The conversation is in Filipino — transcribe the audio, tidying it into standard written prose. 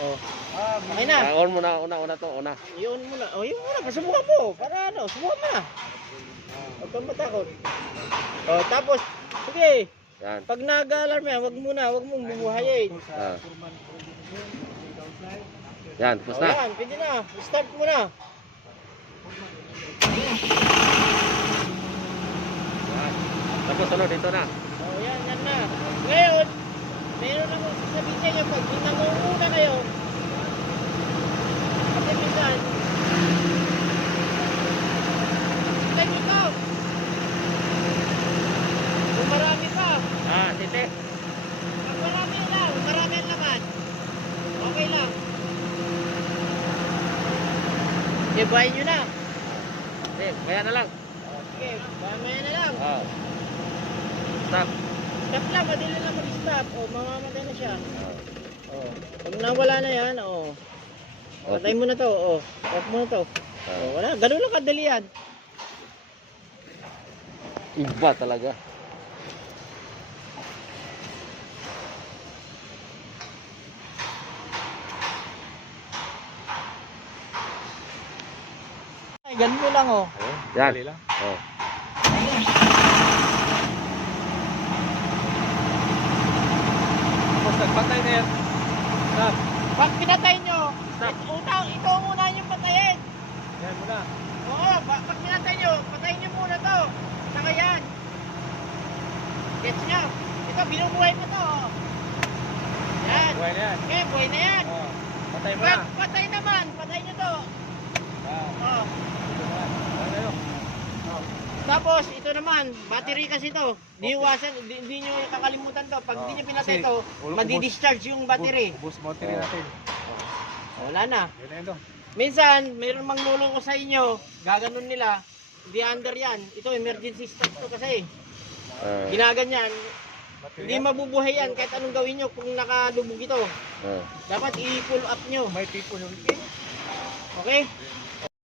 Oh. Okay na. On muna, una to, una. Yun muna. Oh, yun muna. Pasubukan mo. Para ano, subukan mo na. Huwag kang matakot. Oh, tapos, sige. Yan. Pag nag-alarm yan, wag mong bubuhayin. Yan, tapos Oh, na. yan, pwede na. Start mo na. Yan. Tapos ano, dito na. Oh, yan na. Ngayon, meron akong sasabihin sa inyo, pag nangunguna kayo, kasi minsan, tignan nyo ito. Kung marami pa, Tite. pag marami lang, marami ang laman, okay lang. Sige, buhayin nyo na. Sige, kaya na lang. Sige, buhayin na lang. Stop. Stop lang, madali lang mag-stop. O, mamamatay na siya. O, pag nawala na yan, o. Patay mo na to, o. Off mo na to. O, wala. Ganun lang kadali yan. Iba talaga. Ay, ganun mo lang, o. Yan. Dali lang. Oh. Tapos nagpatay na yan. Stop. Pag pinatay nyo, Stop. ito muna yung patayin. Yan muna. Oo, pag pinatay nyo, patayin nyo muna to. Saka yan. Gets nyo? Ito, binubuhay pa to, o. Yan. Buhay na yan. Okay, buhay na yan. Oh. Patay mo na. Pag patay naman, patay nyo to. O. Dito mo na. Ano yun? Tapos ito naman, battery kasi to. Di iwasan, hindi nyo kakalimutan to. Pag hindi nyo pinatay Kasi to, ubos- madi-discharge yung battery. Boost battery natin. Wala na. Yun na yun to. Minsan, mayroon manglulong ko sa inyo, gaganon nila. Hindi under yan. Ito, emergency stop to kasi. Ginaganyan. Battery Hindi yan. mabubuhay yan kahit anong gawin nyo kung nakalubog ito. Dapat i-pull up nyo. May tipo yung Okay?